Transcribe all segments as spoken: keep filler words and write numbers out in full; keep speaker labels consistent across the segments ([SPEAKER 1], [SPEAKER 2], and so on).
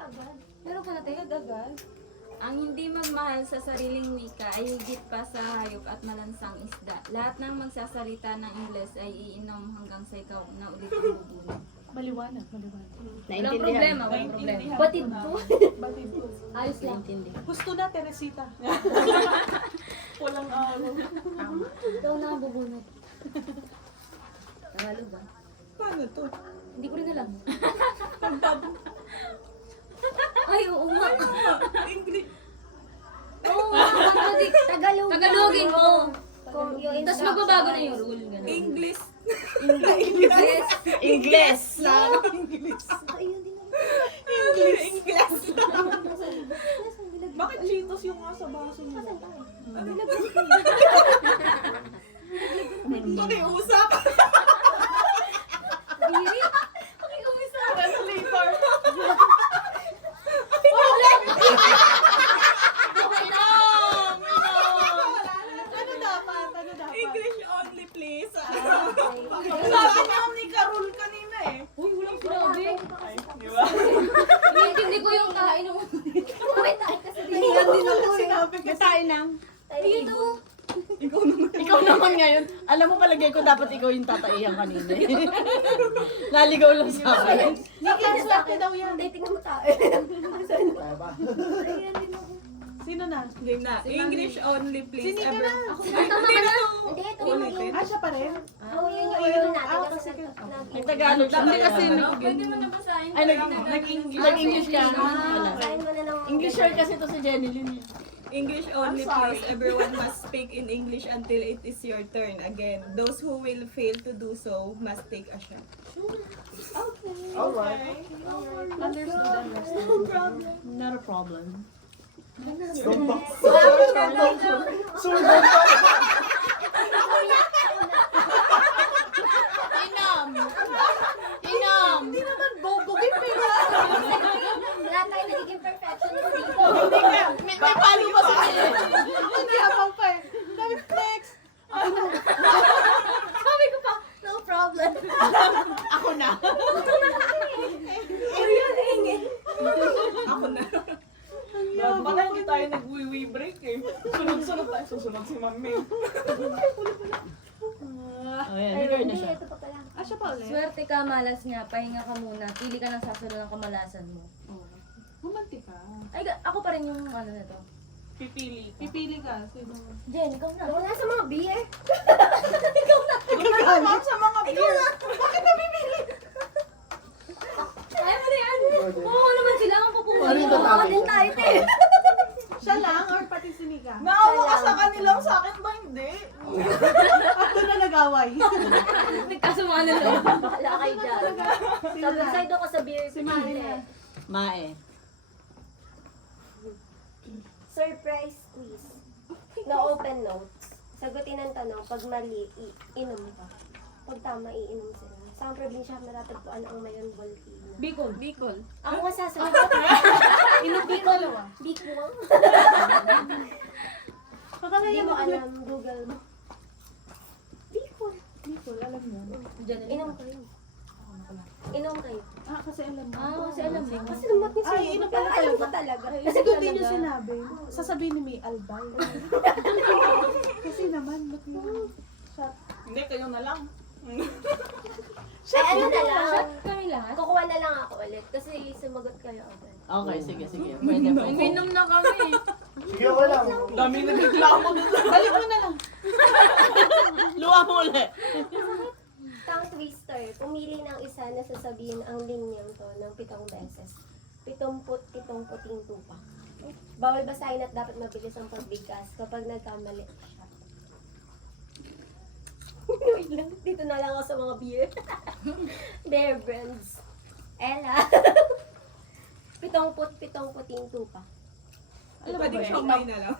[SPEAKER 1] Meron pala tayo agad.
[SPEAKER 2] Ang hindi magmahal sa sariling wika ay higit pa sa hayop at malansang isda. Lahat ng magsasalita ng Ingles ay iinom hanggang sa ikaw na ulit ang bubulong.
[SPEAKER 3] Maliwanag, maliwanag.
[SPEAKER 2] Walang problema, walang problema.
[SPEAKER 1] Batid po.
[SPEAKER 3] Batid po.
[SPEAKER 1] Ayos lang.
[SPEAKER 3] Gusto na, Teresita. Walang araw.
[SPEAKER 1] Ikaw na ang bubunot. Tagalog ba?
[SPEAKER 3] Paano to?
[SPEAKER 1] Hindi ko rin alam. Ay, oo nga.
[SPEAKER 3] English.
[SPEAKER 1] Oo nga. Tagalog.
[SPEAKER 2] Tagalogin mo.
[SPEAKER 1] Kung yung
[SPEAKER 2] Tapos magbabago na yung rule. Ganun.
[SPEAKER 3] English.
[SPEAKER 2] English.
[SPEAKER 4] English.
[SPEAKER 3] English.
[SPEAKER 1] Ayun din ako.
[SPEAKER 3] English. English. Bakit Cheetos yung nga sa baso niyo? Pakiusap.
[SPEAKER 1] Diri? Pakiumisap.
[SPEAKER 3] Translator. Ano dapat? Ano dapat? English only, please. Sabi niya ni Carol kanina eh.
[SPEAKER 1] Uy, walang sinabi.
[SPEAKER 3] Di ba?
[SPEAKER 1] Hindi ko yung kain ng... Uy, tayo kasi din.
[SPEAKER 3] Yan din ako sinabi kasi.
[SPEAKER 4] Tayo lang.
[SPEAKER 1] Ayun to.
[SPEAKER 3] Ikaw naman.
[SPEAKER 4] Ikaw naman ngayon. Alam mo palagay ko dapat ikaw yung tataihan kanina eh. Naligaw lang sa akin.
[SPEAKER 3] Nikki, swerte daw yan.
[SPEAKER 1] Hindi, tingnan mo tayo. Ayun din ako.
[SPEAKER 3] Sino na?
[SPEAKER 5] Game na. English only, please.
[SPEAKER 3] Sini ka
[SPEAKER 5] Ever.
[SPEAKER 3] na.
[SPEAKER 1] Ako na. Tama ka na. Hindi, ito yung
[SPEAKER 5] Ulitin.
[SPEAKER 1] yung...
[SPEAKER 3] Ah, siya pa rin?
[SPEAKER 1] Oo, yun yung yun natin.
[SPEAKER 3] Ah,
[SPEAKER 1] Kasi
[SPEAKER 3] sige.
[SPEAKER 4] May Tagalog siya.
[SPEAKER 5] Dati kasi
[SPEAKER 4] talaga.
[SPEAKER 5] no,
[SPEAKER 2] Pwede mo nabasahin.
[SPEAKER 4] Ay, nag- nag-English. Nag-English ka. Wala.
[SPEAKER 1] Kain mo na ng...
[SPEAKER 4] English short kasi to si Jenny Lynn. eh.
[SPEAKER 5] English only,
[SPEAKER 3] I'm sorry.
[SPEAKER 5] please. Everyone must speak in English until it is your turn. Again, those who will fail to do so must take a shot.
[SPEAKER 3] Alright. Understood, understood.
[SPEAKER 4] Not a problem. Inom! Inom!
[SPEAKER 3] Hindi naman bobogin pero.
[SPEAKER 1] Wala tayo nagiging perfectionist dito.
[SPEAKER 4] May, may palo pa sa akin.
[SPEAKER 3] Hindi abang pa eh. Sabi, next.
[SPEAKER 1] Sabi ko pa, no problem.
[SPEAKER 4] Ako na.
[SPEAKER 5] Ako na.
[SPEAKER 3] Baka hindi tayo nag-wee break eh. Sunod-sunod tayo. Susunod si Mami.
[SPEAKER 4] Oh, yan. Record na
[SPEAKER 1] Hindi,
[SPEAKER 4] siya.
[SPEAKER 1] ito pa pala.
[SPEAKER 3] Ah, siya pa ulit?
[SPEAKER 2] Swerte ka, malas nga. Pahinga ka muna. Pili ka ng sasunod ng kamalasan mo.
[SPEAKER 3] Bumanti ka.
[SPEAKER 2] Ay, ga- ako pa rin yung ano na to.
[SPEAKER 3] Pipili. Pipili ka. Sino?
[SPEAKER 2] Jen, ikaw na.
[SPEAKER 1] Ako na sa mga B eh.
[SPEAKER 3] Ikaw na sa mga beer. Bakit namimili?
[SPEAKER 2] Ay, mo na yan. Oo naman sila ang pupunin.
[SPEAKER 6] Ano yung
[SPEAKER 1] Oo,
[SPEAKER 6] topic?
[SPEAKER 1] din tayo, te.
[SPEAKER 3] Siya lang or pati si Nika?
[SPEAKER 5] Naawa ka sa kanilang, sa akin ba hindi?
[SPEAKER 3] At doon na nag-away.
[SPEAKER 2] Nagkasumaan na lang.
[SPEAKER 1] Wala kayo dyan.
[SPEAKER 3] Sino
[SPEAKER 1] Sabi
[SPEAKER 3] na?
[SPEAKER 1] side ako sa beer.
[SPEAKER 3] Si Marina.
[SPEAKER 4] Mae.
[SPEAKER 1] Surprise quiz. No open notes. Sagutin ang tanong. Pag mali, i- inom ka. Pag tama, iinom sila. Saan probinsya matatagpuan ang Mayon Volcano?
[SPEAKER 2] Bicol. Bicol.
[SPEAKER 1] Ako nga sasagot. Inom Bicol. Bicol. Hindi mo alam. Google mo. Bicol.
[SPEAKER 3] Bicol, alam mo.
[SPEAKER 1] Inom kayo. Inom kayo.
[SPEAKER 3] Ah, kasi alam mo.
[SPEAKER 2] Ah, kasi alam mo.
[SPEAKER 1] Kasi lumat ni
[SPEAKER 3] Ay,
[SPEAKER 1] Sino.
[SPEAKER 3] inom
[SPEAKER 1] Pero
[SPEAKER 3] pala
[SPEAKER 1] alam ko
[SPEAKER 3] talaga.
[SPEAKER 1] talaga.
[SPEAKER 3] Kasi kung di nyo sinabi, sasabihin ni May Albay. Kasi naman, ba't yun? Shot.
[SPEAKER 5] Hindi, kayo na lang.
[SPEAKER 1] Ay, ano na lang.
[SPEAKER 2] Shot kami lahat.
[SPEAKER 1] Kukuha na lang ako ulit. Kasi sumagot kayo agad.
[SPEAKER 4] Okay, sige, sige. Pwede, pwede.
[SPEAKER 2] Uminom na kami.
[SPEAKER 6] Sige, okay lang.
[SPEAKER 5] Dami na reklamo doon.
[SPEAKER 3] Balik mo na lang.
[SPEAKER 4] Luwa mo ulit.
[SPEAKER 1] Tongue twister. Pumili ng isa na sasabihin ang linyang to ng pitong beses. Pitumput, pitong puting tupa. Bawal basahin at dapat mabilis ang pagbigkas kapag nagkamali siya. Wait lang, dito na lang ako sa mga beer. Bear brands. Ella. pitong put, pitong puting tupa.
[SPEAKER 3] Alam mo
[SPEAKER 5] Pwede
[SPEAKER 3] ba
[SPEAKER 5] siyang
[SPEAKER 3] yun?
[SPEAKER 5] may na lang.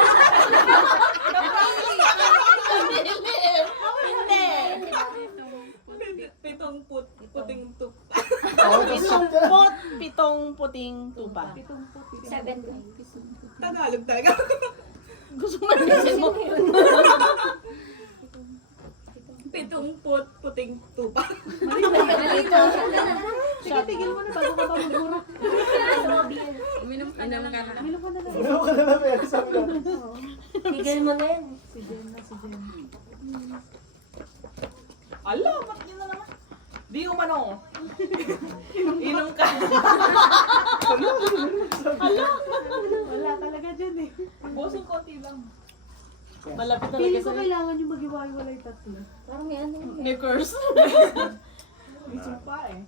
[SPEAKER 4] Hindi. Hindi.
[SPEAKER 1] Ayun, di ba?
[SPEAKER 5] Pitong put, puting tup.
[SPEAKER 6] Oo, kasi
[SPEAKER 4] Pitong
[SPEAKER 6] ka.
[SPEAKER 4] pot, pitong puting tupa.
[SPEAKER 3] Pitong puti.
[SPEAKER 1] Seven times.
[SPEAKER 5] Tagalog talaga.
[SPEAKER 4] Gusto mo natin mo.
[SPEAKER 5] Pitong put, puting tupa.
[SPEAKER 3] Sige, tigil mo na bago ka pa magmura.
[SPEAKER 1] Sa mga
[SPEAKER 2] ka na lang.
[SPEAKER 3] Uminom ka na lang.
[SPEAKER 6] Ano ka na lang, pero sabi lang.
[SPEAKER 1] Tigil mo na yan.
[SPEAKER 3] Si Jen na, si Jen.
[SPEAKER 5] Ala, ba't yun na naman? Di umano. Inom ka.
[SPEAKER 3] Wala talaga dyan eh.
[SPEAKER 5] Bosong konti lang.
[SPEAKER 4] Malapit talaga
[SPEAKER 3] Pili ko
[SPEAKER 4] sa
[SPEAKER 3] kailangan yung mag-iwalay tatlo.
[SPEAKER 1] Parang may ano.
[SPEAKER 4] may curse.
[SPEAKER 5] May sumpa eh.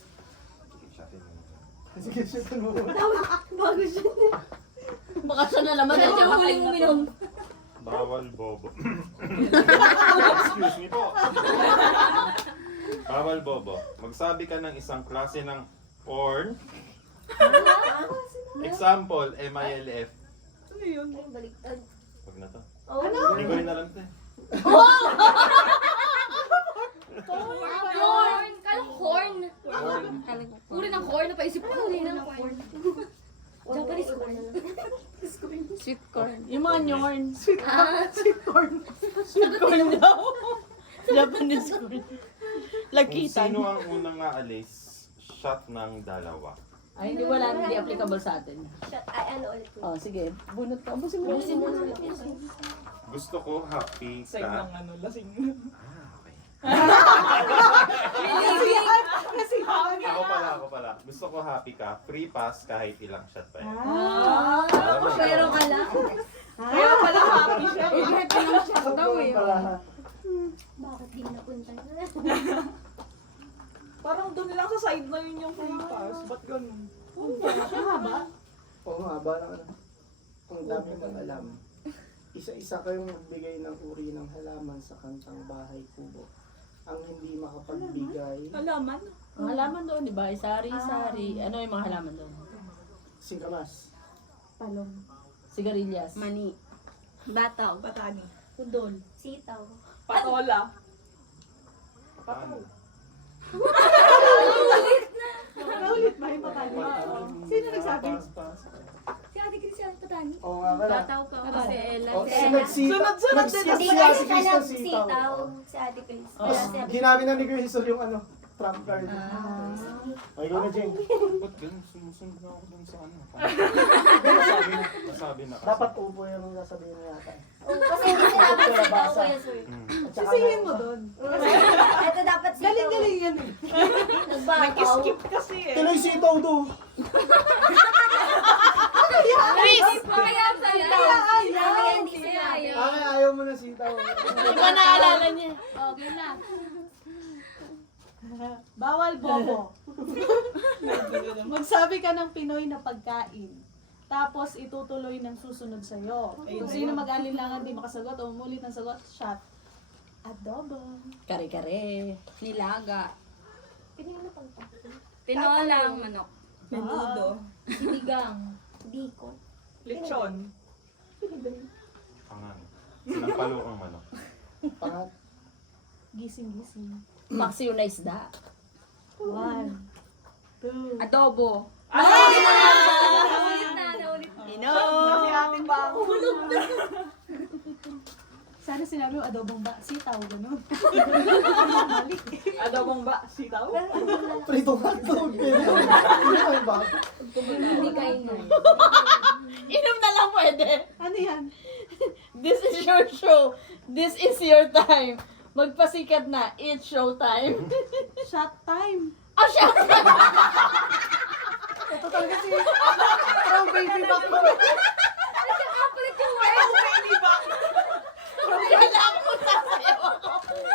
[SPEAKER 6] Sige, shoot mo.
[SPEAKER 1] Bago siya.
[SPEAKER 4] Baka siya na naman.
[SPEAKER 1] Siya yung huling uminom.
[SPEAKER 7] Bawal bobo. Excuse me po. Bawal bobo. Magsabi ka ng isang klase ng porn. Example, M I L F.
[SPEAKER 5] Ano yun?
[SPEAKER 1] Ay, baliktad.
[SPEAKER 7] Huwag na to.
[SPEAKER 1] Oh, ano?
[SPEAKER 7] Hindi ko rin alam to eh.
[SPEAKER 8] Horn! Kala ko horn!
[SPEAKER 7] Porn.
[SPEAKER 8] Uri ng horn, napaisip ko. Uri ng horn.
[SPEAKER 1] Japanese corn.
[SPEAKER 8] Sweet corn.
[SPEAKER 4] Yung mga nyorn.
[SPEAKER 3] Ah, sweet corn.
[SPEAKER 4] Sweet corn daw. Japanese corn.
[SPEAKER 7] Kung
[SPEAKER 4] Lakitan.
[SPEAKER 7] sino ang unang aalis, shot ng dalawa.
[SPEAKER 4] Ay, hindi wala. Hindi applicable sa atin.
[SPEAKER 1] Shot. Ay, ano ulit.
[SPEAKER 4] Oh, sige. Bunot ka. Busin mo.
[SPEAKER 1] Busin mo ulit.
[SPEAKER 7] Gusto ko happy
[SPEAKER 5] Sa'yo
[SPEAKER 7] ka.
[SPEAKER 5] ng ano, lasing.
[SPEAKER 7] Ako pala, ako pala. Gusto ko happy ka. Free pass kahit ilang shot pa yan.
[SPEAKER 3] Ah,
[SPEAKER 7] Alam mo
[SPEAKER 8] Pero
[SPEAKER 7] ikaw.
[SPEAKER 8] ka lang.
[SPEAKER 5] Kaya pala happy siya eh.
[SPEAKER 8] Kahit pinang siya daw eh.
[SPEAKER 6] Pala.
[SPEAKER 1] Bakit di napunta na?
[SPEAKER 5] Parang doon lang sa side na yun yung free pass. Ba't ganun?
[SPEAKER 3] siya haba.
[SPEAKER 6] Oo nga, ba na ano. Kung dami mong alam. Isa-isa kayong magbigay ng uri ng halaman sa kantang Bahay Kubo. Ang hindi makapagbigay,
[SPEAKER 5] Alaman.
[SPEAKER 4] Ang halaman doon, di ba? Sari-sari. Ano yung mga halaman doon?
[SPEAKER 6] singkamas.
[SPEAKER 3] Talong.
[SPEAKER 4] Sigarilyas.
[SPEAKER 8] Mani. Bataw.
[SPEAKER 5] Patani.
[SPEAKER 3] Udol.
[SPEAKER 1] Sitaw.
[SPEAKER 5] Patola.
[SPEAKER 7] Paano?
[SPEAKER 3] Naulit ba yung patani? Sino nagsabi?
[SPEAKER 8] Si Ate Christian Patani.
[SPEAKER 6] Oo nga pala.
[SPEAKER 8] Bataw ka.
[SPEAKER 2] Kasi Ella.
[SPEAKER 6] Oh, nagsita.
[SPEAKER 5] Sunod-sunod din.
[SPEAKER 6] Nagsita
[SPEAKER 1] Hindi
[SPEAKER 6] si
[SPEAKER 1] kasi
[SPEAKER 6] Chris
[SPEAKER 1] siya
[SPEAKER 6] ng
[SPEAKER 1] nagsitaw.
[SPEAKER 6] sitaw.
[SPEAKER 1] Si Ate Chris.
[SPEAKER 4] Oh.
[SPEAKER 1] Kaya si Ate
[SPEAKER 6] Ginamit na ni Crystal yung ano, trump card.
[SPEAKER 4] Ah.
[SPEAKER 6] O, ikaw na, Jane.
[SPEAKER 7] Ba't ganun? Sumusunod na ako dun sa ano. Sabi na, sabi na kasi.
[SPEAKER 6] Dapat upo yung sasabihin mo yata.
[SPEAKER 1] Oh, kasi hindi sinabi sitaw ko yan, sir.
[SPEAKER 7] Mm.
[SPEAKER 6] At saka
[SPEAKER 3] Sisihin
[SPEAKER 6] na-
[SPEAKER 3] mo doon.
[SPEAKER 1] Ito dapat sitaw.
[SPEAKER 3] Galing-galing yan eh.
[SPEAKER 1] Nagbataw.
[SPEAKER 5] Skip kasi eh.
[SPEAKER 6] Tuloy sitaw do.
[SPEAKER 8] Chris! Kaya sa'yo.
[SPEAKER 1] Kaya hindi
[SPEAKER 8] Kaya
[SPEAKER 1] sinabi.
[SPEAKER 8] ayaw.
[SPEAKER 6] Ay, ayaw mo na sitaw.
[SPEAKER 4] Di ba naalala niya?
[SPEAKER 8] Okay na.
[SPEAKER 3] Bawal bobo. Magsabi ka ng Pinoy na pagkain. Tapos itutuloy ng susunod sa'yo. Kung sino mag-alinlangan di makasagot o umulit ng sagot, shot. Adobo.
[SPEAKER 4] Kare-kare.
[SPEAKER 8] Nilaga.
[SPEAKER 1] Pwede nga na pagtakin.
[SPEAKER 2] Tinolang manok.
[SPEAKER 5] Menudo.
[SPEAKER 8] Sinigang.
[SPEAKER 1] Biko.
[SPEAKER 5] Lechon.
[SPEAKER 7] Pangan. Sinampalo ang manok.
[SPEAKER 6] Pangat.
[SPEAKER 3] Gising-gising.
[SPEAKER 4] Paksiw na isda.
[SPEAKER 3] One. Two.
[SPEAKER 8] Adobo.
[SPEAKER 5] Naulit
[SPEAKER 8] na, naulit.
[SPEAKER 5] Si ating bang.
[SPEAKER 3] Sana sinabi mo adobong ba? Sitaw, gano'n.
[SPEAKER 5] Adobong ba? Sitaw?
[SPEAKER 6] Pritong hotdog. Ano ba?
[SPEAKER 8] Hindi kain na.
[SPEAKER 4] Inom na lang pwede.
[SPEAKER 3] Ano yan?
[SPEAKER 4] This is your show. This is your time. Magpasikat na. It's show time.
[SPEAKER 3] Shot time.
[SPEAKER 4] Oh, shit!
[SPEAKER 3] Ito talaga si... Parang baby back mo.
[SPEAKER 4] Kala ko sasayaw ako.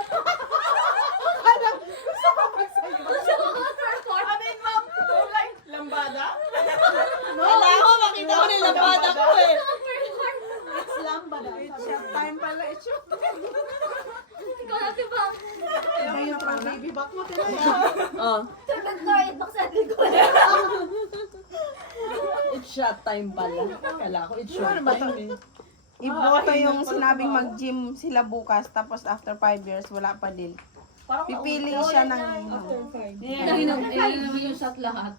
[SPEAKER 5] Ano yun, ma'am? Kulay. Lambada?
[SPEAKER 4] Kala ko makita ko nila bata ko eh.
[SPEAKER 3] It's lamba daw.
[SPEAKER 5] Shot time pala. It's shot time.
[SPEAKER 8] Ikaw natin ba?
[SPEAKER 3] Iba yung parang baby back mo. Tinoy.
[SPEAKER 4] Oh,
[SPEAKER 1] Tulad ko, ito sa likod.
[SPEAKER 4] it's shot time pala. Kala ko it's show time eh.
[SPEAKER 9] Iboto yung sinabing mag-gym sila bukas, tapos after five years, wala pa din.
[SPEAKER 5] Parang
[SPEAKER 9] Pipili siya ng
[SPEAKER 5] after five.
[SPEAKER 8] Nahinom. Eh, naman yung shot lahat.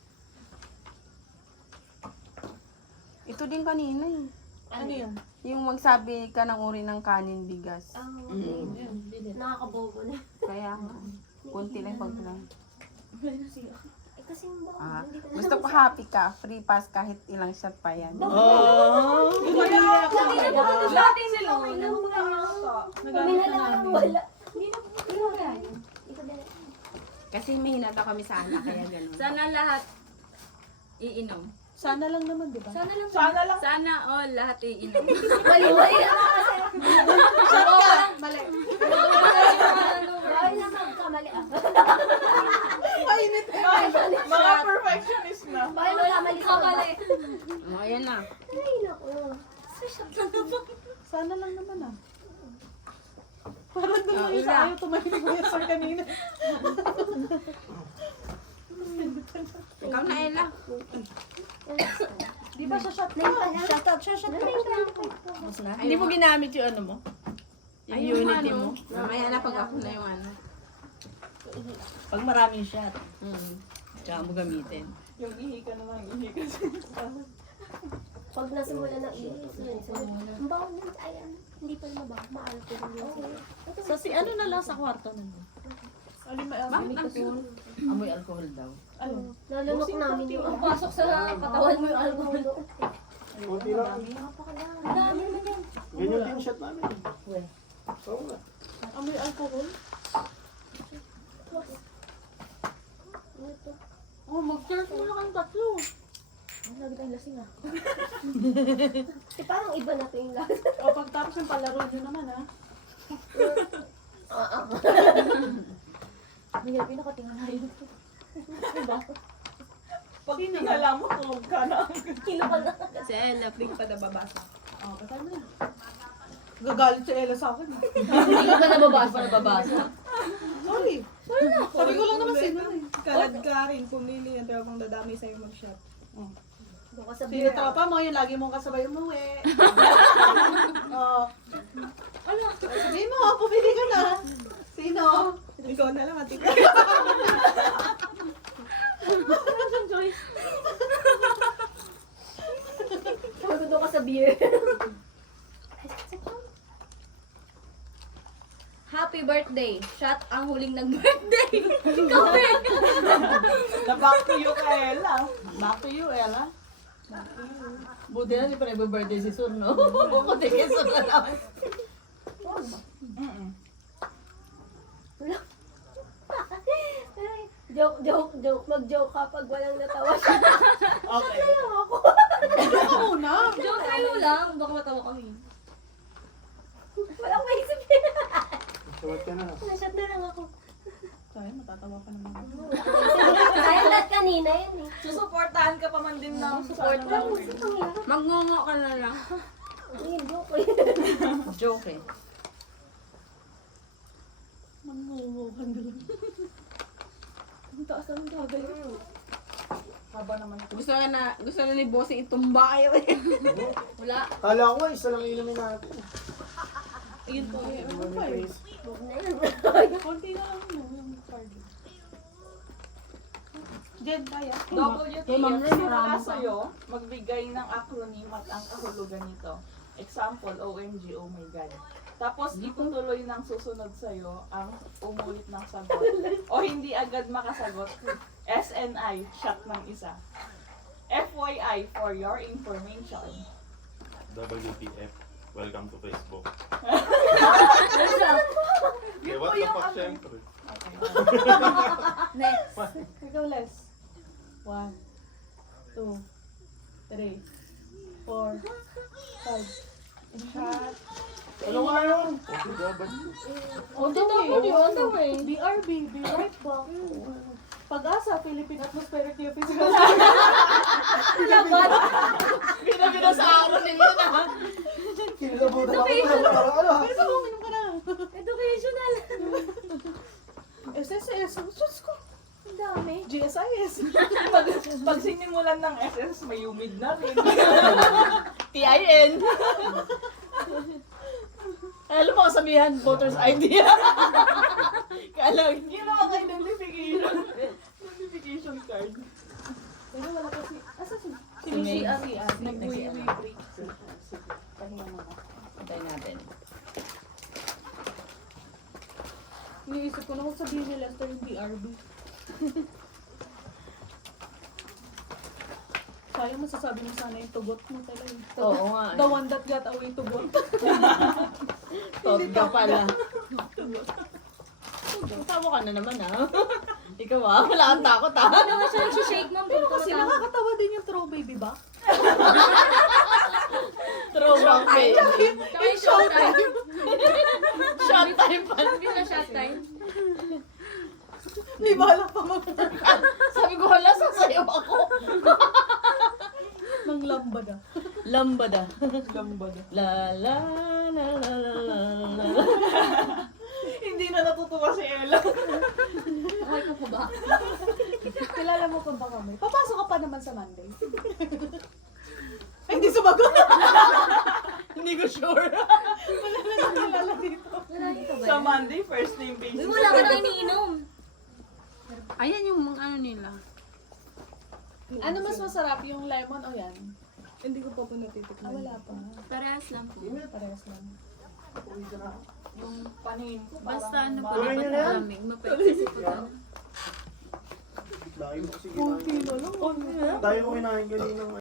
[SPEAKER 9] Ito din kanina eh.
[SPEAKER 3] Ano yan?
[SPEAKER 9] Yung magsabi ka ng uri ng kanin bigas.
[SPEAKER 1] Ah,
[SPEAKER 4] Mm.
[SPEAKER 1] nakakabobo na.
[SPEAKER 9] Kaya, konti lang pag lang.
[SPEAKER 1] Ikaw Kasi yung bawal,
[SPEAKER 9] Ah,
[SPEAKER 1] hindi ko
[SPEAKER 9] gusto ko happy ka. Free pass kahit ilang shot pa yan.
[SPEAKER 4] Oh.
[SPEAKER 3] Dati sila
[SPEAKER 1] Okay lang ba? Kami
[SPEAKER 3] Nagamit
[SPEAKER 1] na
[SPEAKER 3] na
[SPEAKER 1] lang ang
[SPEAKER 3] namin.
[SPEAKER 1] wala. Hindi na po. Hindi na yan. Ito din.
[SPEAKER 9] Kasi may hinata kami sa anak, kaya ganun.
[SPEAKER 2] Sana lahat iinom.
[SPEAKER 3] Sana lang naman, di ba?
[SPEAKER 8] Sana lang.
[SPEAKER 3] Sana lang.
[SPEAKER 2] Sana all lahat iinom.
[SPEAKER 1] Mali, mali ako kasi.
[SPEAKER 3] Shot ka! Mali.
[SPEAKER 1] Bawal na magkamali ako.
[SPEAKER 3] Mainit eh. Mga perfectionist na.
[SPEAKER 1] Bawal magkamali sa baba.
[SPEAKER 8] Kamali.
[SPEAKER 9] Oh, ayan na.
[SPEAKER 1] Ay, naku.
[SPEAKER 3] Sana lang naman ah. Parang doon
[SPEAKER 9] Ah,
[SPEAKER 3] yung
[SPEAKER 9] isa.
[SPEAKER 3] sa ayaw tumahilig mo sa kanina.
[SPEAKER 9] Ikaw na, Ella.
[SPEAKER 3] Di ba siya shot ka?
[SPEAKER 1] Shut up, shut up.
[SPEAKER 4] Hindi mo ginamit yung ano mo? Yung
[SPEAKER 9] Ayun,
[SPEAKER 4] unity
[SPEAKER 9] ano,
[SPEAKER 4] mo?
[SPEAKER 9] Mamaya na pag ako na yung ano.
[SPEAKER 4] Pag maraming shot,
[SPEAKER 9] Hmm.
[SPEAKER 4] tsaka mo gamitin.
[SPEAKER 3] Yung ihi ka naman, ihi ka.
[SPEAKER 1] Pag nasimula ng ilis, yun. Ang bawal nun, ayan. Hindi pa naman ba? Ma-alcohol yun.
[SPEAKER 4] So si ano na lang sa kwarto na mo?
[SPEAKER 3] Alin may
[SPEAKER 9] Bakit ang cool?
[SPEAKER 4] Amoy alcohol daw.
[SPEAKER 3] Ano?
[SPEAKER 1] Nalunok namin yung
[SPEAKER 8] Ang pasok sa katawan mo yung alcohol.
[SPEAKER 6] Kunti lang.
[SPEAKER 1] Ang dami naman yan.
[SPEAKER 6] Ganyan din shot namin. Oo nga.
[SPEAKER 3] Amoy alcohol? Oh, mag-surf mo na kang tatlo.
[SPEAKER 1] Ang lagi tayong lasing ah. Eh, parang iba na to yung lasa.
[SPEAKER 3] O pagtapos ng palaro nyo naman ah.
[SPEAKER 1] Hindi na pinakatingan na rin.
[SPEAKER 5] Pag tingala mo, tulog ka na.
[SPEAKER 1] Kilo ka na.
[SPEAKER 2] Si Ella,
[SPEAKER 5] Hindi pa nababasa.
[SPEAKER 3] O, patay mo na. Gagalit si Ella sa akin.
[SPEAKER 8] Hindi ko pa nababasa.
[SPEAKER 4] Para babasa.
[SPEAKER 3] Sorry. Sabi ko lang naman sino eh.
[SPEAKER 5] Kalad ka rin, pumili ng tropang dadami sa'yo mag-shot.
[SPEAKER 1] Doon ka sa
[SPEAKER 3] Sino
[SPEAKER 1] beer.
[SPEAKER 3] tropa mo, yung lagi mong kasabay umuwi. Oo. Ano? Sabihin mo, pumili ka na. Sino?
[SPEAKER 5] Ikaw na lang, ati
[SPEAKER 1] Sabi ko doon ka sa beer.
[SPEAKER 8] Happy birthday. Shot ang huling nag-birthday.
[SPEAKER 3] Na back to you ka, Ella.
[SPEAKER 4] Back to you, Ella. Buti na, di pa nag-birthday si Sur, no? Buti kay Sur na lang.
[SPEAKER 1] Ay, joke, joke, joke. Mag-joke ka pag walang natawa siya.
[SPEAKER 3] Okay.
[SPEAKER 1] Ayaw ako.
[SPEAKER 3] Ikaw ka muna.
[SPEAKER 8] Joke tayo lang. Baka matawa kami.
[SPEAKER 1] Walang maisip yun.
[SPEAKER 6] Sumat ka na.
[SPEAKER 1] Nashot na lang ako.
[SPEAKER 3] Sorry, matatawa pa naman.
[SPEAKER 1] Kaya lahat kanina yan eh.
[SPEAKER 5] Susuportahan ka pa man din ng
[SPEAKER 3] Support
[SPEAKER 1] Walang maisip ang hirap.
[SPEAKER 9] Magngungo ka na lang.
[SPEAKER 1] Ayun, joke yun.
[SPEAKER 4] Joke eh.
[SPEAKER 3] Mangunguhan na lang. Ang taas ang gagawin. Haba naman.
[SPEAKER 9] Gusto nga na, gusto na ni Bossing itumba kayo eh.
[SPEAKER 8] Wala.
[SPEAKER 6] Kala ko nga, isa lang inumin natin.
[SPEAKER 3] Ayun po. Ano
[SPEAKER 6] Money
[SPEAKER 3] pa eh.
[SPEAKER 6] face.
[SPEAKER 1] Huwag na yun.
[SPEAKER 3] Konti na lang no, yung card. Jen, kaya?
[SPEAKER 5] W T
[SPEAKER 9] Kay Ma'am
[SPEAKER 5] F,
[SPEAKER 9] Ren,
[SPEAKER 5] simula
[SPEAKER 9] marami pa.
[SPEAKER 5] sa'yo, magbigay ng acronym at ang kahulugan nito. Example, O M G, oh my God. Tapos itutuloy ng susunod sa'yo ang umulit ng sagot. O hindi agad makasagot, S N I, shot ng isa. F Y I, for your information.
[SPEAKER 7] W T F, welcome to Facebook.
[SPEAKER 5] Yun
[SPEAKER 7] Eh, what
[SPEAKER 5] po
[SPEAKER 7] the
[SPEAKER 5] yung
[SPEAKER 7] fuck,
[SPEAKER 5] ano.
[SPEAKER 7] syempre.
[SPEAKER 8] Next.
[SPEAKER 3] Ikaw less. One, two, three, four, five. Shot.
[SPEAKER 6] Ano nga yun?
[SPEAKER 3] On the way, on the way. B R B, be right back. Pag-asa, Philippine Atmospheric Geophysical.
[SPEAKER 4] Bina-bina sa araw ninyo na.
[SPEAKER 6] Kinilabutan ako. Ano? Ano?
[SPEAKER 3] Pero uminom ka na.
[SPEAKER 8] Educational.
[SPEAKER 3] S S S. Diyos ko.
[SPEAKER 1] Ang dami.
[SPEAKER 3] G S I S.
[SPEAKER 5] Pag, pag sinimulan ng S S, may humid na rin.
[SPEAKER 4] T I N. Alam mo kasabihan, voter's I D. Kala,
[SPEAKER 5] Ginawa ka identification. Identification card.
[SPEAKER 3] Pero wala kasi. Asa si? Si
[SPEAKER 4] Si
[SPEAKER 3] Missy
[SPEAKER 4] May.
[SPEAKER 3] Ari. Nag-wiwi break.
[SPEAKER 4] pahinga muna. Antay natin.
[SPEAKER 3] Iniisip ko na kung sabihin ni Lester yung B R B. Sayang masasabi mo sana yung tugot mo talaga.
[SPEAKER 4] Oo nga.
[SPEAKER 3] The one that got away tugot.
[SPEAKER 4] Totga pala. Tawa ka na naman ah. Ikaw ah, wala kang takot ah.
[SPEAKER 8] Ano nga siya nagsishake, ma'am? Kung
[SPEAKER 3] Kasi
[SPEAKER 8] tumatawa.
[SPEAKER 3] nakakatawa din yung throw baby ba?
[SPEAKER 4] Throwback baby.
[SPEAKER 8] Tsaka yung shot time.
[SPEAKER 4] Shot time pala.
[SPEAKER 8] Hindi na shot time.
[SPEAKER 3] May balak pa mag
[SPEAKER 4] Sabi ko, hala, sasayaw ako.
[SPEAKER 3] ng lambada.
[SPEAKER 4] Lambada.
[SPEAKER 3] Lambada.
[SPEAKER 4] La la la la la la la.
[SPEAKER 5] Hindi na natutuwa si Ella.
[SPEAKER 8] Okay ka pa ba?
[SPEAKER 3] Kilala mo pa ba kami? Papasok ka pa naman sa Monday. Ay, hindi sumagot.
[SPEAKER 4] Hindi ko sure.
[SPEAKER 3] Wala na nakilala dito.
[SPEAKER 8] Wala ka ba?
[SPEAKER 5] Sa Monday, first name
[SPEAKER 8] Uy,
[SPEAKER 5] basis.
[SPEAKER 8] wala ka nang iniinom.
[SPEAKER 9] Ayan yung mga ano nila.
[SPEAKER 3] Ano mas masarap, yung lemon o yan? Hindi ko pa po natitikman. Ah, wala pa.
[SPEAKER 2] Parehas lang po.
[SPEAKER 3] Parehas lang.
[SPEAKER 5] Yung panin.
[SPEAKER 2] Basta ano po,
[SPEAKER 6] Tuloy
[SPEAKER 2] dapat
[SPEAKER 6] niyo na yan.
[SPEAKER 2] malamig. Mapait kasi po.
[SPEAKER 6] Dahil mo kasi
[SPEAKER 3] Kunti
[SPEAKER 6] kinain.
[SPEAKER 3] na lang.
[SPEAKER 6] Dahil mo kinain kaninang